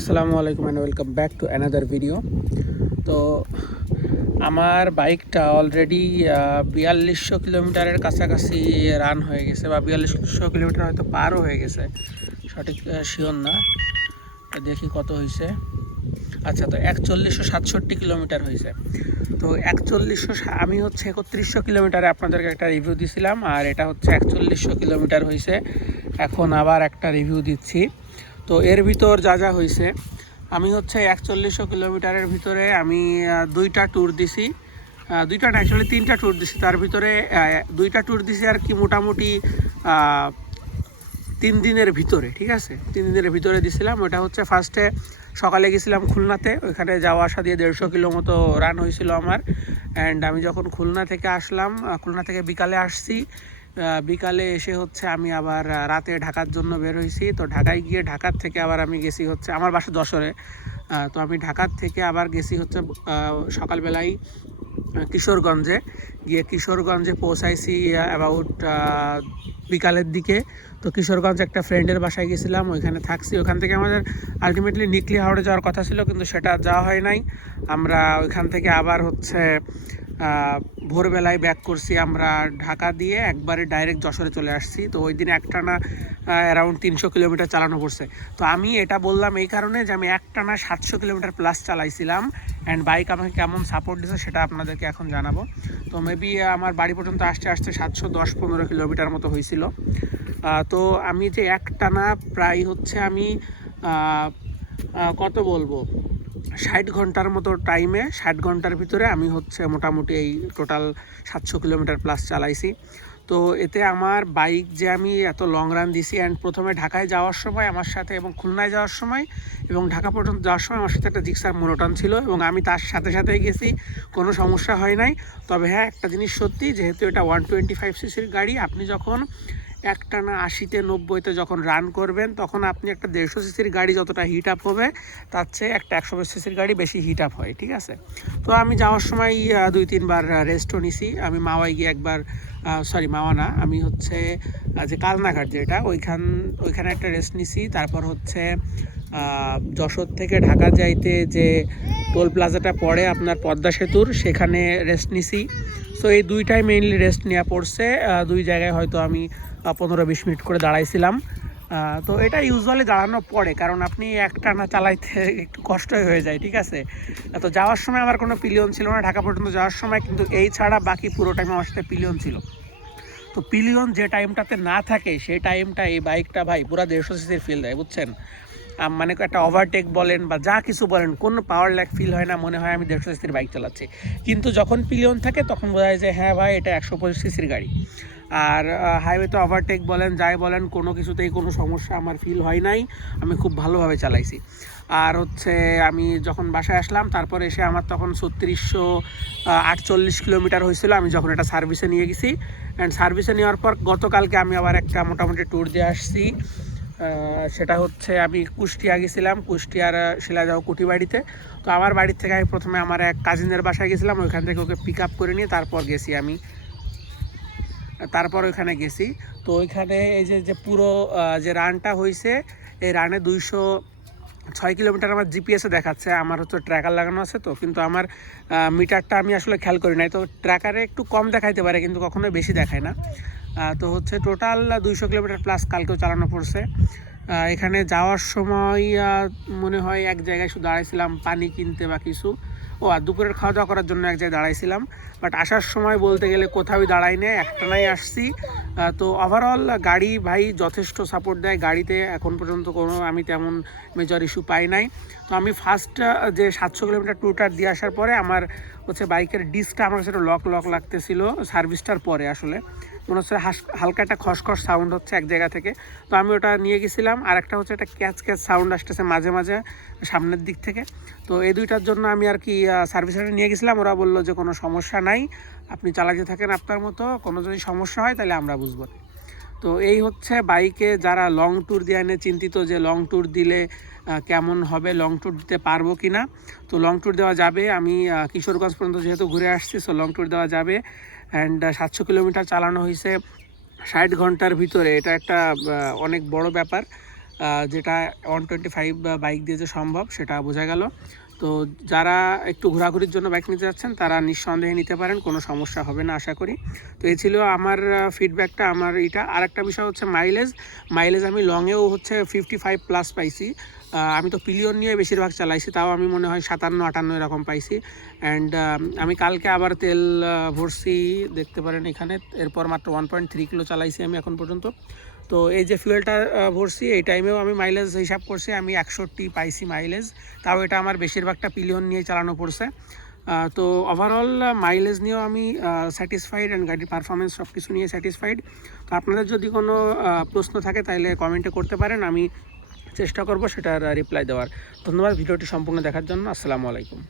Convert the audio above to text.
আসসালামু আলাইকুম and welcome back to another video তো আমার বাইকটা অলরেডি বিয়াল্লিশশো কিলোমিটারের কাছাকাছি রান হয়ে গেছে বা বিয়াল্লিশশো কিলোমিটার হয়তো পারও হয়ে গেছে, সঠিক শিওর না। দেখি কত হয়েছে আচ্ছা তো একচল্লিশশো সাতষট্টি কিলোমিটার হয়েছে তো একচল্লিশশো আমি হচ্ছে একত্রিশশো কিলোমিটারে আপনাদেরকে একটা রিভিউ দিছিলাম, আর এটা হচ্ছে একচল্লিশশো কিলোমিটার হয়েছে এখন আবার একটা রিভিউ দিচ্ছি। তো এর ভিতর যা যা হয়েছে আমি হচ্ছে একচল্লিশশো কিলোমিটারের ভিতরে আমি দুইটা ট্যুর দিছি। দুইটা না অ্যাকচুয়ালি তিনটা ট্যুর দিছি। তার ভিতরে দুইটা ট্যুর দিছি আর কি মোটামুটি তিন দিনের ভিতরে, ঠিক আছে? তিন দিনের ভিতরে দিছিলাম। ওটা হচ্ছে ফার্স্টে সকালে গেছিলাম খুলনাতে। ওইখানে যাওয়া আসা দিয়ে দেড়শো কিলো মতো রান হয়েছিল আমার। অ্যান্ড আমি যখন খুলনা থেকে আসলাম খুলনা থেকে বিকালে আসছি। বিকালে এসে হচ্ছে আমি আবার রাতে ঢাকার জন্য বের হয়েছি তো ঢাকায় গিয়ে ঢাকার থেকে আবার আমি গেছি হচ্ছে আমার বাসা যশোরে। তো আমি ঢাকার থেকে আবার গেছি হচ্ছে সকালবেলায় কিশোরগঞ্জে। গিয়ে কিশোরগঞ্জে পৌঁছাইছি অ্যাবাউট বিকালের দিকে। তো কিশোরগঞ্জ একটা ফ্রেন্ডের বাসায় গেছিলাম, ওইখানে থাকছি। ওখান থেকে আমাদের আলটিমেটলি নিকলি হাওড়ে যাওয়ার কথা ছিল, কিন্তু সেটা যাওয়া হয় নাই। আমরা ওইখান থেকে আবার হচ্ছে ভোরবেলায় ব্যাক করছি আমরা ঢাকা দিয়ে, একবারে ডাইরেক্ট যশোরে চলে আসছি। তো ওই দিন একটানা অ্যারাউন্ড তিনশো কিলোমিটার চালানো পড়ছে। তো আমি এটা বললাম এই কারণে যে আমি একটানা সাতশো কিলোমিটার প্লাস চালাইছিলাম। অ্যান্ড বাইক আমাকে কেমন সাপোর্ট দিছে সেটা আপনাদেরকে এখন জানাব। তো মেবি আমার বাড়ি পর্যন্ত আসতে আসতে সাতশো দশ পনেরো কিলোমিটার মতো হয়েছিল। তো আমি যে একটানা প্রায় হচ্ছে আমি কত বলব? ষাট ঘণ্টার মতো টাইমে ষাট ঘণ্টার ভিতরে আমি হচ্ছে মোটামুটি এই টোটাল সাতশো কিলোমিটার প্লাস চালাইছি। তো এতে আমার বাইক যে আমি এত লং রান দিছি অ্যান্ড প্রথমে ঢাকায় যাওয়ার সময় আমার সাথে এবং খুলনায় যাওয়ার সময় এবং ঢাকা পর্যন্ত যাওয়ার সময় আমার সাথে একটা জিক্সার মোনোটন ছিল এবং আমি তার সাথে সাথে গেছি, কোনো সমস্যা হয় নাই। তবে হ্যাঁ একটা জিনিস সত্যি, যেহেতু এটা ওয়ান টোয়েন্টি ফাইভ সিসির গাড়ি, আপনি যখন একটানা আশিতে, নব্বইতে যখন রান করবেন, তখন আপনি একটা দেড়শো সিসির গাড়ি যতটা হিট আপ হবে, তার চেয়ে একটা একশো সিসির গাড়ি বেশি হিট আপ হয়, ঠিক আছে? তো আমি যাওয়ার সময় দুই, তিনবার রেস্টও নিছি। আমি মাওয়ায় গিয়ে একবার সরি মাওয়া না, আমি হচ্ছে যে কালনাঘাট যেটা, ওইখান, ওইখানে একটা রেস্ট নিছি। তারপর হচ্ছে যশোর থেকে ঢাকা যাইতে যে টোল প্লাজাটা পড়ে আপনার পদ্মা সেতুর, সেখানে রেস্ট নিছি। সো এই দুইটাই মেইনলি রেস্ট নেওয়া পড়ছে। দুই জায়গায় হয়তো আমি পনেরো বিশ মিনিট করে দাঁড়াইছিলাম। তো এটা ইউজুয়ালি দাঁড়ানো পড়ে, কারণ আপনি একটানা চালাইতে একটু কষ্টই হয়ে যায়, ঠিক আছে? তো যাওয়ার সময় আমার কোনো পিলিয়ন ছিল না, ঢাকা পর্যন্ত যাওয়ার সময়, কিন্তু এই ছাড়া বাকি পুরো টাইম আমার সাথে পিলিয়ন ছিল। তো পিলিয়ন যে টাইমটাতে না থাকে সেই টাইমটা এই বাইকটা ভাই পুরা দেড়শো সিসির ফিল দেয়, বুঝছেন? মানে একটা ওভারটেক বলেন বা যা কিছু বলেন, কোনো পাওয়ার ল্যাক ফিল হয় না, মনে হয় আমি দেড়শো সিসির বাইক চালাচ্ছি। কিন্তু যখন পিলিয়ন থাকে, তখন বোঝা যায় যে হ্যাঁ ভাই, এটা একশো পঁচিশ সিসির গাড়ি। আর হাইওয়েতে ওভারটেক বলেন, যাই বলেন, কোনো কিছুতেই কোনো সমস্যা আমার ফিল হয় নাই, আমি খুব ভালোভাবে চালাইছি। আর হচ্ছে, আমি যখন বাসায় আসলাম, তারপরে এসে আমার তখন ছত্রিশশো আটচল্লিশ কিলোমিটার হয়েছিল, আমি যখন এটা সার্ভিসে নিয়ে গেছি। অ্যান্ড সার্ভিসে নেওয়ার পর গতকালকে আমি আবার একটা মোটামুটি ট্যুর দিয়ে আসছি। সেটা হচ্ছে আমি কুষ্টিয়া গেছিলাম কুষ্টিয়ার আহ, শিলাজাও কুটিবাড়িতে। তো আমার বাড়ির থেকে আমি প্রথমে আমার এক কাজিনের বাসায় গেছিলাম ওইখান থেকে ওকে পিক আপ করে নিয়ে তারপর গেছি আমি। তারপর ওইখানে গেছি। তো ওইখানে এই যে যে পুরো যে রানটা হয়েছে এই রানে দুইশো ছয় কিলোমিটার আমার জিপিএসে দেখাচ্ছে আমার হচ্ছে ট্র্যাকার লাগানো আছে তো কিন্তু আমার মিটারটা আমি আসলে খেয়াল করি নাই। তো ট্র্যাকারে একটু কম দেখাইতে পারে কিন্তু কখনোই বেশি দেখায় না। তো হচ্ছে টোটাল দুইশো কিলোমিটার প্লাস কালকেও চালানো পড়ছে। এখানে যাওয়ার সময় মনে হয় এক জায়গায় শুধু দাঁড়াইছিলাম, পানি কিনতে বা কিছু। ও, আর দুপুরের খাওয়া দাওয়া করার জন্য এক জায়গায় দাঁড়াইছিলাম। বাট আসার সময় বলতে গেলে কোথাও দাঁড়াই নেই একটানাই আসছি। তো ওভারঅল গাড়ি ভাই যথেষ্ট সাপোর্ট দেয়। গাড়িতে এখন পর্যন্ত কোনো আমি তেমন মেজর ইস্যু পাই নাই। তো আমি ফার্স্ট যে সাতশো কিলোমিটার ট্যুরটার দিয়ে আসার পরে আমার হচ্ছে বাইকের ডিস্কটা আমার কাছে লক লক লাগতেছিল সার্ভিসটার পরে আসলে। মনে হচ্ছে হালকা একটা খসখস সাউন্ড হচ্ছে এক জায়গা থেকে। তো আমি ওটা নিয়ে গেছিলাম আর একটা হচ্ছে একটা ক্যাচ ক্যাচ সাউন্ড আসতেছে মাঝে মাঝে সামনের দিক থেকে। তো এই দুইটার জন্য আমি আর কি সার্ভিস সেন্টারে নিয়ে গেছিলাম। ওরা বলল যে কোনো সমস্যা নাই, আপনি চালাতে থাকেন আপনার মতো, কোনো যদি সমস্যা হয় তাহলে আমরা বুঝব। তো এই হচ্ছে বাইকে যারা লং ট্যুর দিয়ে এনে চিন্তিত যে লং ট্যুর দিলে কেমন হবে লং ট্যুর দিতে পারব কি না তো লং ট্যুর দেওয়া যাবে। আমি কিশোরগঞ্জ পর্যন্ত যেহেতু ঘুরে আসছি সো লং ট্যুর দেওয়া যাবে। অ্যান্ড সাতশো কিলোমিটার চালানো হয়েছে ষাট ঘণ্টার ভিতরে। এটা একটা অনেক বড় ব্যাপার যেটা ওয়ান টোয়েন্টি ফাইভ বাইক দিয়ে যে সম্ভব, সেটা বোঝা গেল। তো যারা একটু ঘোরাঘুরির জন্য বাইক নিতে যাচ্ছেন, তারা নিঃসন্দেহে নিতে পারেন, কোনো সমস্যা হবে না, আশা করি। তো এই ছিল আমার ফিডব্যাকটা আমার এটা আর একটা বিষয় হচ্ছে মাইলেজ মাইলেজ আমি লংয়েও হচ্ছে ফিফটি ফাইভ প্লাস পাইছি আমি তো পিলিয়ন নিয়ে বেশিরভাগ চালাইছি, তাও আমি মনে হয় সাতান্ন, আটান্ন এরকম পাইছি। অ্যান্ড আমি কালকে আবার তেল ভরছি, দেখতে পারেন এখানে। এরপর মাত্র ওয়ান পয়েন্ট থ্রি কিলো চালাইছি আমি এখন পর্যন্ত। তো এই যে ফুয়েলটা ভরছি, এই টাইমেও আমি মাইলেজ হিসাব করছি, আমি একষট্টি পাইছি মাইলেজ তাও এটা আমার বেশিরভাগটা পিলিয়ন নিয়ে চালানো পড়ছে। তো ওভারঅল মাইলেজ নিয়েও আমি স্যাটিসফাইড অ্যান্ড গাড়ির পারফরমেন্স সব কিছু নিয়ে স্যাটিসফাইড তো আপনাদের যদি কোনো প্রশ্ন থাকে তাহলে কমেন্টে করতে পারেন, আমি চেষ্টা করব সেটার রিপ্লাই দেওয়ার। ধন্যবাদ ভিডিওটি সম্পূর্ণ দেখার জন্য। আসসালামু আলাইকুম।